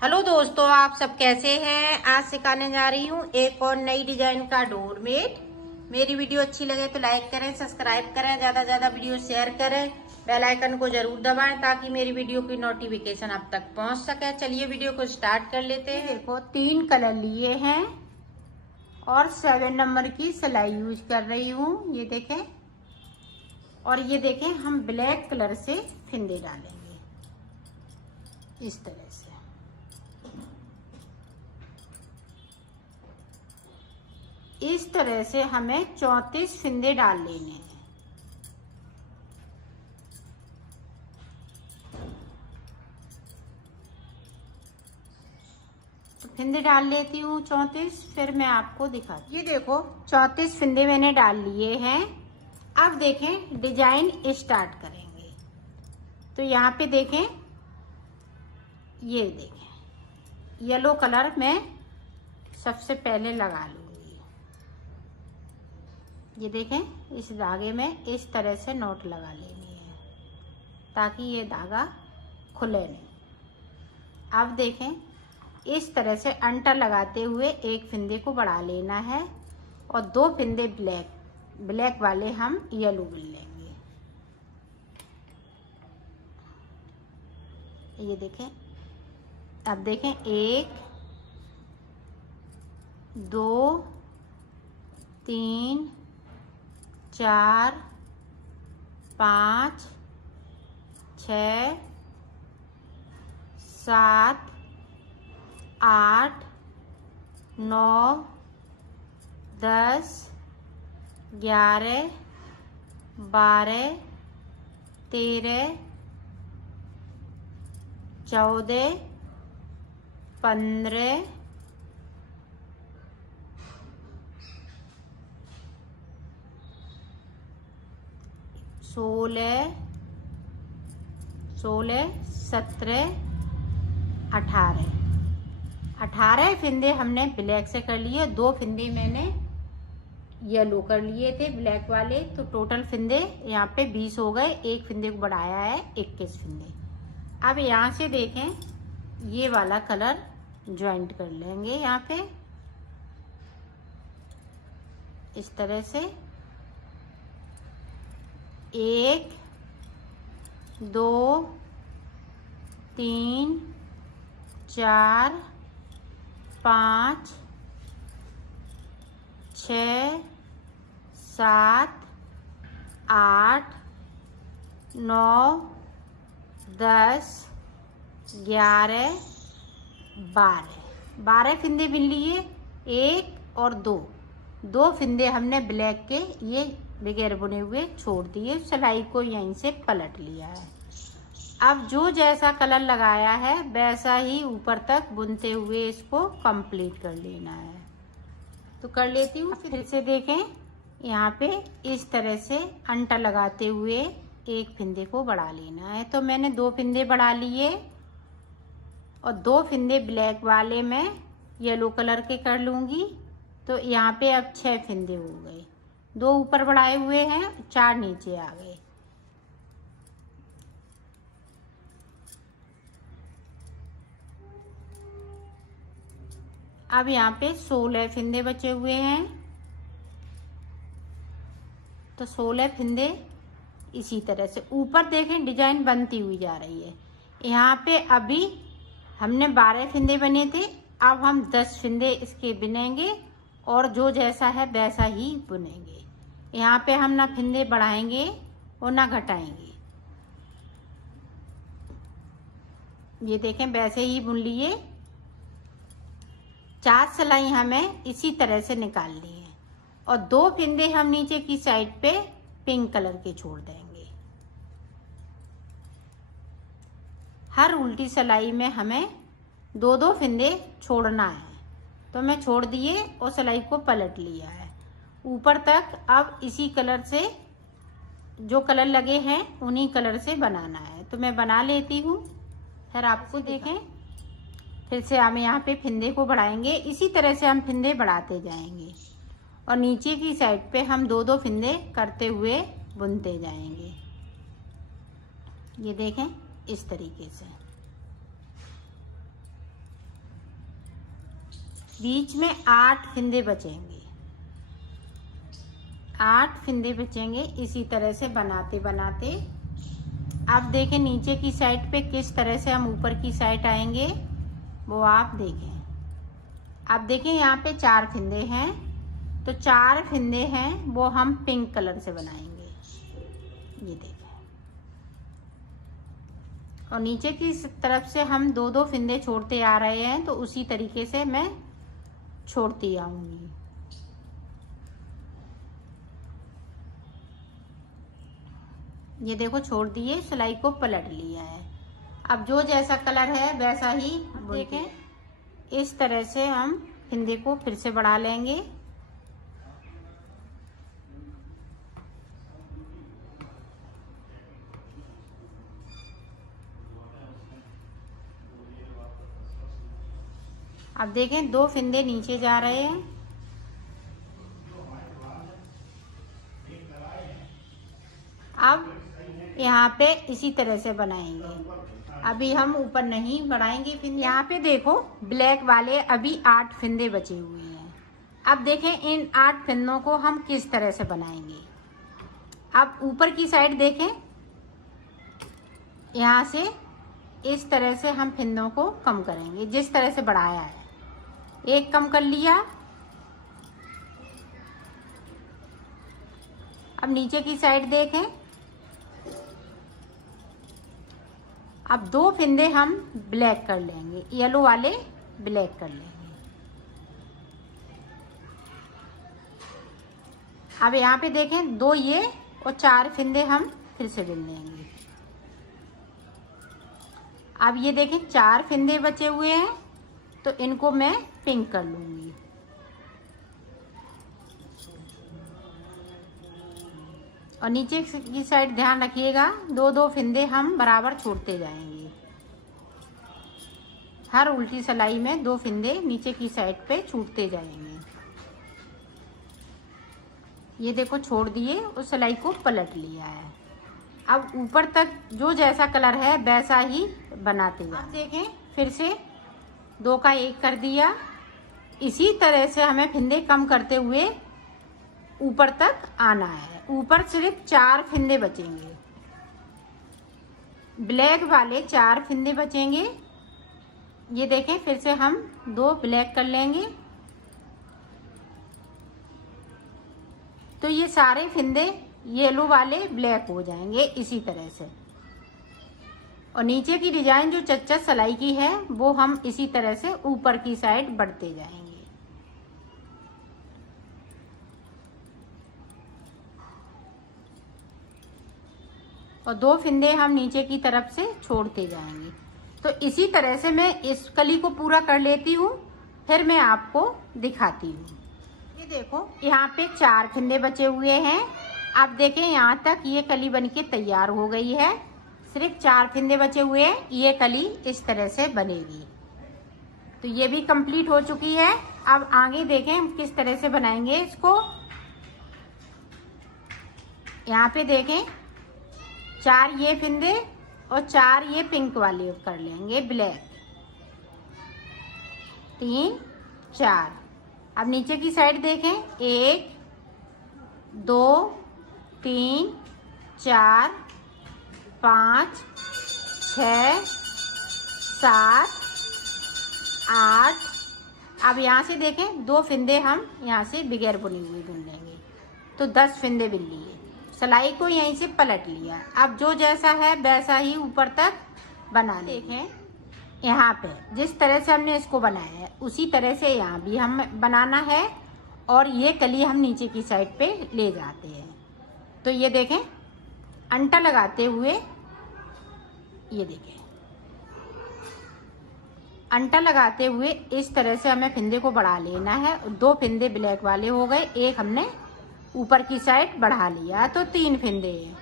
Hello दोस्तों, आप सब कैसे हैं। आज सिखाने जा रही हूँ एक और नई डिजाइन का डोरमेट। मेरी वीडियो अच्छी लगे तो लाइक करें, सब्सक्राइब करें, ज्यादा ज्यादा वीडियो शेयर करें, बेल आइकन को जरूर दबाएं ताकि मेरी वीडियो की नोटिफिकेशन आप तक पहुंच सके। चलिए वीडियो को स्टार्ट कर लेते हैं। देखो 3 कलर लिए हैं और 7 नंबर की सिलाई यूज कर रही हूँ। ये देखें, और ये देखें हम ब्लैक कलर से फिंदे डालेंगे इस तरह से। इस तरह से हमें 34 फिंदे डाल लेने हैं। तो फिंदे डाल लेती हूँ 34, फिर मैं आपको दिखाती हूँ। ये देखो 34 फिंदे मैंने डाल लिए हैं। अब देखें डिजाइन स्टार्ट करेंगे। तो यहाँ पे देखें, ये देखें येलो कलर मैं सबसे पहले लगा लूंगी। ये देखें इस धागे में इस तरह से नोट लगा लेनी है ताकि ये धागा खुले नहीं। अब देखें इस तरह से अंटर लगाते हुए एक फिंदे को बढ़ा लेना है और 2 फिंदे ब्लैक वाले हम येलो बुन लेंगे। ये देखें, अब देखें 1 2 3 4 5 6 7 8 9 10 11 12 13 14 15 16 17 18 फिंदे हमने ब्लैक से कर लिए। 2 फिंदे मैंने येलो कर लिए थे ब्लैक वाले। तो टोटल फिंदे यहाँ पे 20 हो गए। एक फिंदे को बढ़ाया है 21 फिंदे। अब यहाँ से देखें ये वाला कलर ज्वाइंट कर लेंगे यहाँ पे इस तरह से। 1 2 3 4 5 6 7 8 9 10 11 12 फिंदे बिन लिए। 1 और 2 फिंदे हमने ब्लैक के ये बगैर बुने हुए छोड़ दिए। सिलाई को यहीं से पलट लिया है। अब जो जैसा कलर लगाया है वैसा ही ऊपर तक बुनते हुए इसको कंप्लीट कर लेना है। तो कर लेती हूँ। फिर से देखें यहाँ पे इस तरह से अंटा लगाते हुए एक फिंदे को बढ़ा लेना है। तो मैंने 2 फिंदे बढ़ा लिए और 2 फिंदे ब्लैक वाले मैं येलो कलर के कर लूंगी। तो यहाँ पे अब 6 फिंदे हो गए। 2 ऊपर बढ़ाए हुए हैं, 4 नीचे आ गए। अब यहाँ पे 16 फिंदे बचे हुए हैं। तो 16 फिंदे इसी तरह से ऊपर देखें डिजाइन बनती हुई जा रही है। यहाँ पे अभी हमने 12 फिंदे बने थे। अब हम 10 फिंदे इसके बुनेंगे और जो जैसा है वैसा ही बुनेंगे। यहाँ पे हम ना फिंदे बढ़ाएंगे और ना घटाएंगे। ये देखें वैसे ही बुन लिए। 4 सिलाई हमें इसी तरह से निकालनी है और 2 फिंदे हम नीचे की साइड पे पिंक कलर के छोड़ देंगे। हर उल्टी सिलाई में हमें 2 फिंदे छोड़ना है। तो मैं छोड़ दिए और सिलाई को पलट लिया है ऊपर तक। अब इसी कलर से जो कलर लगे हैं उन्हीं कलर से बनाना है। तो मैं बना लेती हूँ, फिर आपको देखें। फिर से हम यहाँ पे फिंदे को बढ़ाएंगे। इसी तरह से हम फिंदे बढ़ाते जाएंगे और नीचे की साइड पे हम 2 फिंदे करते हुए बुनते जाएंगे। ये देखें इस तरीके से। बीच में 8 फिंदे बचेंगे, 8 फिंदे बचेंगे। इसी तरह से बनाते बनाते आप देखें नीचे की साइड पे किस तरह से हम ऊपर की साइड आएंगे, वो आप देखें। आप देखें यहाँ पे 4 फिंदे हैं, तो 4 फिंदे हैं वो हम पिंक कलर से बनाएंगे, ये देखें। और नीचे की तरफ से हम 2-2 फिंदे छोड़ते आ रहे हैं, तो उसी तरीके से मैं छोड़ती आऊंगी। ये देखो छोड़ दिए, सिलाई को पलट लिया है। अब जो जैसा कलर है वैसा ही देखें, इस तरह से हम फिंदे को फिर से बढ़ा लेंगे। अब देखें 2 फिंदे नीचे जा रहे हैं। अब यहाँ पे इसी तरह से बनाएंगे, अभी हम ऊपर नहीं बढ़ाएंगे फिर। यहाँ पे देखो ब्लैक वाले अभी 8 फिंदे बचे हुए हैं। अब देखें इन 8 फिंदों को हम किस तरह से बनाएंगे। अब ऊपर की साइड देखें, यहाँ से इस तरह से हम फिंदों को कम करेंगे, जिस तरह से बढ़ाया है। एक कम कर लिया। अब नीचे की साइड देखें, अब 2 फिंदे हम ब्लैक कर लेंगे, येलो वाले ब्लैक कर लेंगे। अब यहाँ पे देखें 2 ये और 4 फिंदे हम फिर से बिन लेंगे। अब ये देखें 4 फिंदे बचे हुए हैं, तो इनको मैं पिंक कर लूंगी। और नीचे की साइड ध्यान रखिएगा, 2-2 फिंदे हम बराबर छोड़ते जाएंगे। हर उल्टी सिलाई में 2 फिंदे नीचे की साइड पे छूटते जाएंगे। ये देखो छोड़ दिए और सिलाई को पलट लिया है। अब ऊपर तक जो जैसा कलर है वैसा ही बनाते जाएं। अब देखें फिर से 2 का 1 कर दिया। इसी तरह से हमें फिंदे कम करते हुए ऊपर तक आना है। ऊपर सिर्फ 4 फिंदे बचेंगे, ब्लैक वाले 4 फिंदे बचेंगे। ये देखें फिर से हम 2 ब्लैक कर लेंगे, तो ये सारे फिंदे येलो वाले ब्लैक हो जाएंगे इसी तरह से। और नीचे की डिजाइन जो चच्चा सिलाई की है वो हम इसी तरह से ऊपर की साइड बढ़ते जाएंगे। और 2 फिंदे हम नीचे की तरफ से छोड़ते जाएंगे। तो इसी तरह से मैं इस कली को पूरा कर लेती हूँ, फिर मैं आपको दिखाती हूँ। ये देखो यहाँ पे 4 फिंदे बचे हुए हैं। आप देखें यहाँ तक ये कली बनके तैयार हो गई है। सिर्फ 4 फिंदे बचे हुए हैं, ये कली इस तरह से बनेगी। तो ये भी कंप्लीट हो चुकी है। अब आगे देखें हम किस तरह से बनाएंगे इसको। यहाँ पे देखें 4 ये फिंदे और 4 ये पिंक वाले कर लेंगे ब्लैक। 3 4। अब नीचे की साइड देखें 1 2 3 4 5 6 7 8। अब यहाँ से देखें 2 फिंदे हम यहाँ से बगैर बुनी हुई बुन लेंगे, तो 10 फिंदे बिन लिए। सिलाई को यहीं से पलट लिया। अब जो जैसा है वैसा ही ऊपर तक बना देखें। यहाँ पे जिस तरह से हमने इसको बनाया है उसी तरह से यहाँ भी हम बनाना है। और ये कली हम नीचे की साइड पे ले जाते हैं। तो ये देखें अंटा लगाते हुए, ये देखें अंटा लगाते हुए इस तरह से हमें फिंदे को बढ़ा लेना है। 2 फिंदे ब्लैक वाले हो गए, एक हमने ऊपर की साइड बढ़ा लिया, तो 3 फिंदे हैं।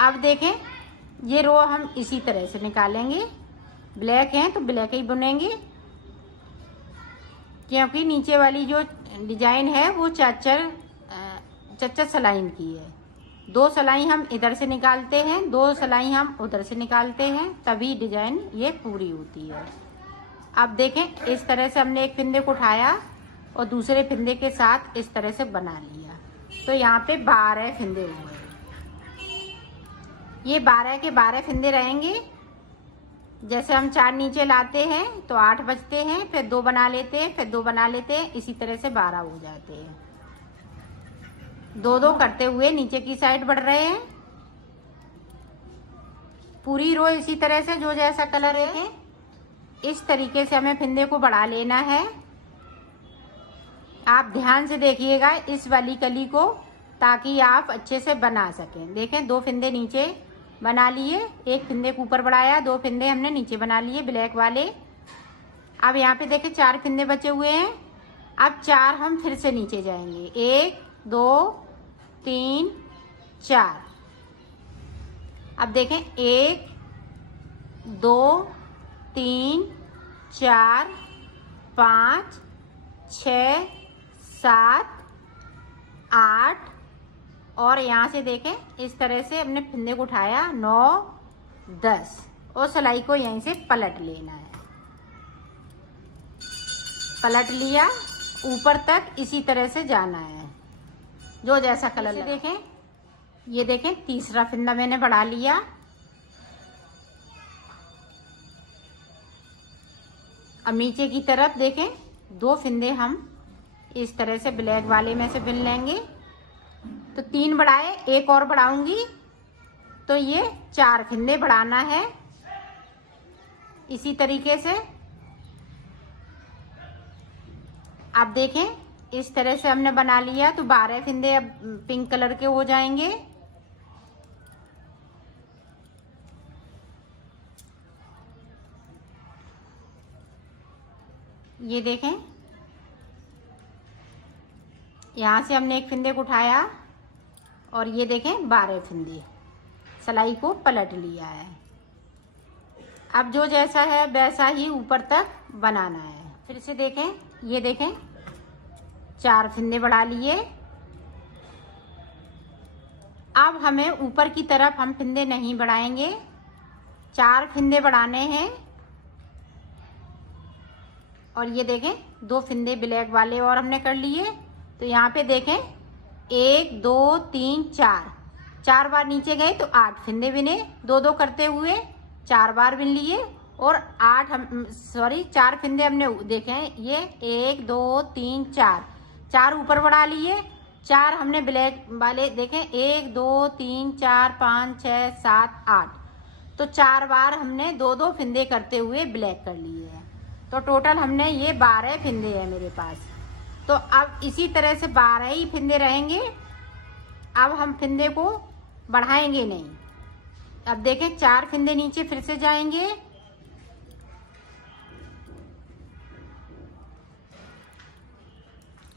अब देखें ये रो हम इसी तरह से निकालेंगे। ब्लैक हैं तो ब्लैक ही बुनेंगे, क्योंकि नीचे वाली जो डिजाइन है वो चच्चर सलाइन की है। 2 सलाई हम इधर से निकालते हैं, 2 सलाई हम उधर से निकालते हैं, तभी डिजाइन ये पूरी होती है। अब देखें इस तरह से हमने एक फिंदे को उठाया और दूसरे फिंदे के साथ इस तरह से बना लिया। तो यहाँ पे 12 फिंदे हुए। ये 12 के 12 फिंदे रहेंगे। जैसे हम 4 नीचे लाते हैं तो 8 बचते हैं, फिर 2 बना लेते हैं, फिर 2 बना लेते हैं, इसी तरह से 12 हो जाते हैं। 2-2 करते हुए नीचे की साइड बढ़ रहे हैं। पूरी रो इसी तरह से जो जैसा कलर है इस तरीके से हमें फिंदे को बढ़ा लेना है। आप ध्यान से देखिएगा इस वाली कली को, ताकि आप अच्छे से बना सकें। देखें 2 फिंदे नीचे बना लिए, एक फिंदे को ऊपर बढ़ाया, 2 फिंदे हमने नीचे बना लिए ब्लैक वाले। अब यहाँ पे देखें 4 फिंदे बचे हुए हैं। अब 4 हम फिर से नीचे जाएंगे, 1 2 3 4। अब देखें 1 2 3 4 5 6 7 8 और यहाँ से देखें इस तरह से हमने फिंदे को उठाया 9 10 और सिलाई को यहीं से पलट लेना है। पलट लिया, ऊपर तक इसी तरह से जाना है जो जैसा कलर देखें। ये देखें तीसरा फिंदा मैंने बढ़ा लिया। अब नीचे की तरफ देखें 2 फिंदे हम इस तरह से ब्लैक वाले में से बिन लेंगे। तो 3 बढ़ाए, एक और बढ़ाऊंगी तो ये 4 फिंदे बढ़ाना है इसी तरीके से। आप देखें इस तरह से हमने बना लिया तो 12 फिंदे अब पिंक कलर के हो जाएंगे। ये देखें यहाँ से हमने एक फिंदे को उठाया और ये देखें 12 फिंदे, सिलाई को पलट लिया है। अब जो जैसा है वैसा ही ऊपर तक बनाना है। फिर से देखें, ये देखें 4 फिंदे बढ़ा लिए। अब हमें ऊपर की तरफ हम फिंदे नहीं बढ़ाएंगे, 4 फिंदे बढ़ाने हैं। और ये देखें 2 फिंदे ब्लैक वाले और हमने कर लिए। तो यहाँ पे देखें 1 2 3 4 बार नीचे गए तो 8 फिंदे बिने, 2-2 करते हुए 4 बार बिन लिए और 4 फिंदे हमने देखें। ये 1 2 3 4 ऊपर बढ़ा लिए, 4 हमने ब्लैक वाले देखें 1 2 3 4 5 6 7 8। तो 4 बार हमने 2-2 फिंदे करते हुए ब्लैक कर लिए हैं। तो टोटल हमने ये 12 फिंदे हैं मेरे पास। तो अब इसी तरह से 12 ही फिंदे रहेंगे। अब हम फिंदे को बढ़ाएंगे नहीं। अब देखें 4 फिंदे नीचे फिर से जाएंगे।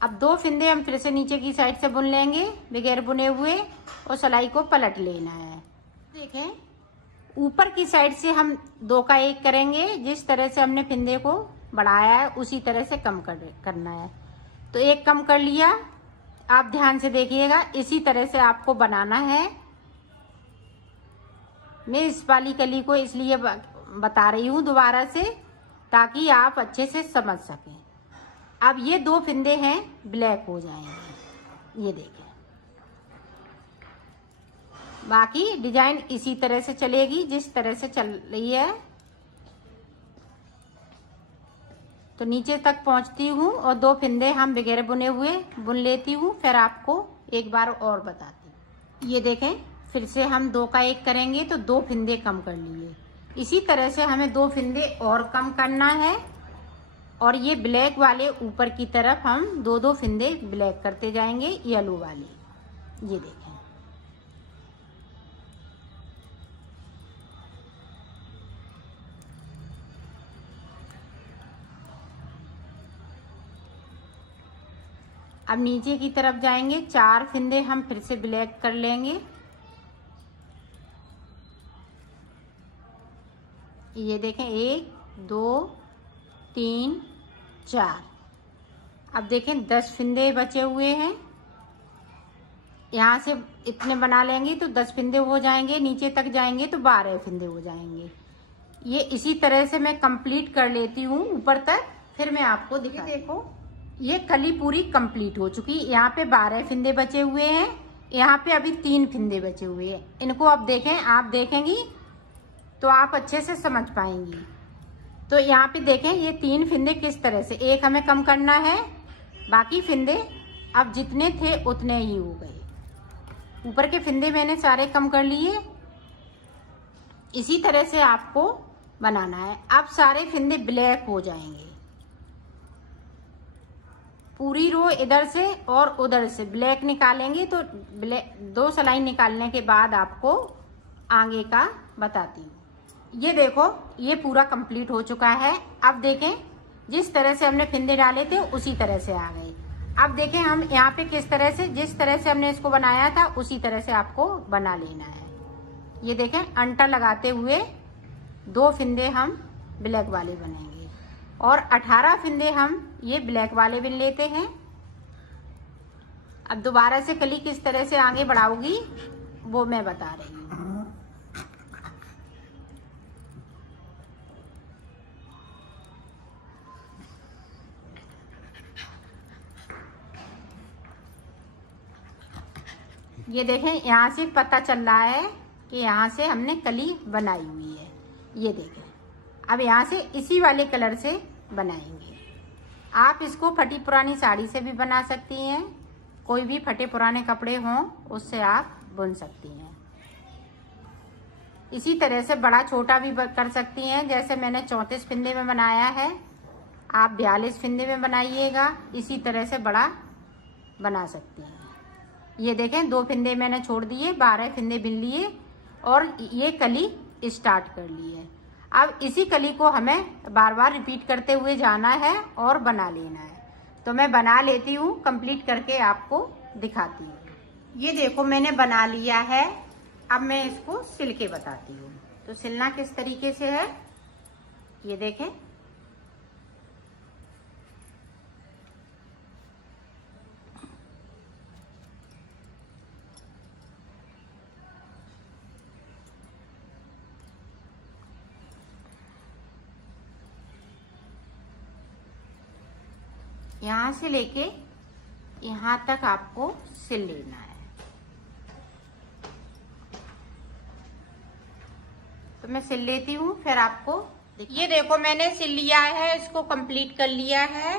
अब 2 फिंदे हम फिर से नीचे की साइड से बुन लेंगे बगैर बुने हुए और सिलाई को पलट लेना है। देखें ऊपर की साइड से हम 2 का 1 करेंगे। जिस तरह से हमने फिंदे को बढ़ाया है उसी तरह से कम करना है। तो 1 कम कर लिया। आप ध्यान से देखिएगा, इसी तरह से आपको बनाना है। मैं इस वाली कली को इसलिए बता रही हूँ दोबारा से, ताकि आप अच्छे से समझ सकें। अब ये 2 फिंदे हैं ब्लैक हो जाएंगे, ये देखें। बाकी डिजाइन इसी तरह से चलेगी जिस तरह से चल रही है। तो नीचे तक पहुंचती हूँ और 2 फिंदे हम बगैर बुने हुए बुन लेती हूँ, फिर आपको एक बार और बताती हूँ। ये देखें फिर से हम 2 का 1 करेंगे तो 2 फिंदे कम कर लिए। इसी तरह से हमें 2 फिंदे और कम करना है। और ये ब्लैक वाले ऊपर की तरफ हम 2-2 फिंदे ब्लैक करते जाएंगे, येलो वाले। ये देखें अब नीचे की तरफ जाएंगे, 4 फिंदे हम फिर से ब्लैक कर लेंगे। ये देखें 1 2 3 4। अब देखें 10 फिंदे बचे हुए हैं। यहाँ से इतने बना लेंगे तो 10 फिंदे हो जाएंगे। नीचे तक जाएंगे तो 12 फिंदे हो जाएंगे। ये इसी तरह से मैं कंप्लीट कर लेती हूँ ऊपर तक, फिर मैं आपको दिखा। देखो ये कली पूरी कंप्लीट हो चुकी। यहाँ पे 12 फिंदे बचे हुए हैं, यहाँ पे अभी 3 फिंदे बचे हुए हैं। इनको अब देखें, आप देखेंगी तो आप अच्छे से समझ पाएंगी। तो यहाँ पे देखें ये 3 फिंदे किस तरह से, एक हमें कम करना है, बाकी फिंदे अब जितने थे उतने ही हो गए। ऊपर के फिंदे मैंने सारे कम कर लिए। इसी तरह से आपको बनाना है। अब सारे फिंदे ब्लैक हो जाएंगे। पूरी रो इधर से और उधर से ब्लैक निकालेंगे तो ब्लैक 2 सिलाई निकालने के बाद आपको आगे का बताती हूँ। ये देखो ये पूरा कंप्लीट हो चुका है। अब देखें जिस तरह से हमने फिंदे डाले थे उसी तरह से आ गए। अब देखें हम यहाँ पे किस तरह से, जिस तरह से हमने इसको बनाया था उसी तरह से आपको बना लेना है। ये देखें अंटा लगाते हुए 2 फिंदे हम ब्लैक वाले बनेंगे और 18 फिंदे हम ये ब्लैक वाले बिन लेते हैं। अब दोबारा से कली किस तरह से आगे बढ़ाऊंगी वो मैं बता रही हूँ। ये देखें यहाँ से पता चल रहा है कि यहाँ से हमने कली बनाई हुई है। ये देखें अब यहाँ से इसी वाले कलर से बनाएंगे। आप इसको फटी पुरानी साड़ी से भी बना सकती हैं, कोई भी फटे पुराने कपड़े हों उससे आप बुन सकती हैं। इसी तरह से बड़ा छोटा भी कर सकती हैं। जैसे मैंने 34 फिंदे में बनाया है, आप 42 फिंदे में बनाइएगा। इसी तरह से बड़ा बना सकती हैं। ये देखें 2 फिंदे मैंने छोड़ दिए, 12 फिंदे बिन लिए और ये कली स्टार्ट कर ली है। अब इसी कली को हमें बार बार रिपीट करते हुए जाना है और बना लेना है। तो मैं बना लेती हूँ, कंप्लीट करके आपको दिखाती हूँ। ये देखो मैंने बना लिया है। अब मैं इसको सिल के बताती हूँ। तो सिलना किस तरीके से है ये देखें। यहाँ से लेके यहाँ तक आपको सिल लेना है। तो मैं सिल लेती हूँ फिर आपको। ये देखो मैंने सिल लिया है, इसको कंप्लीट कर लिया है।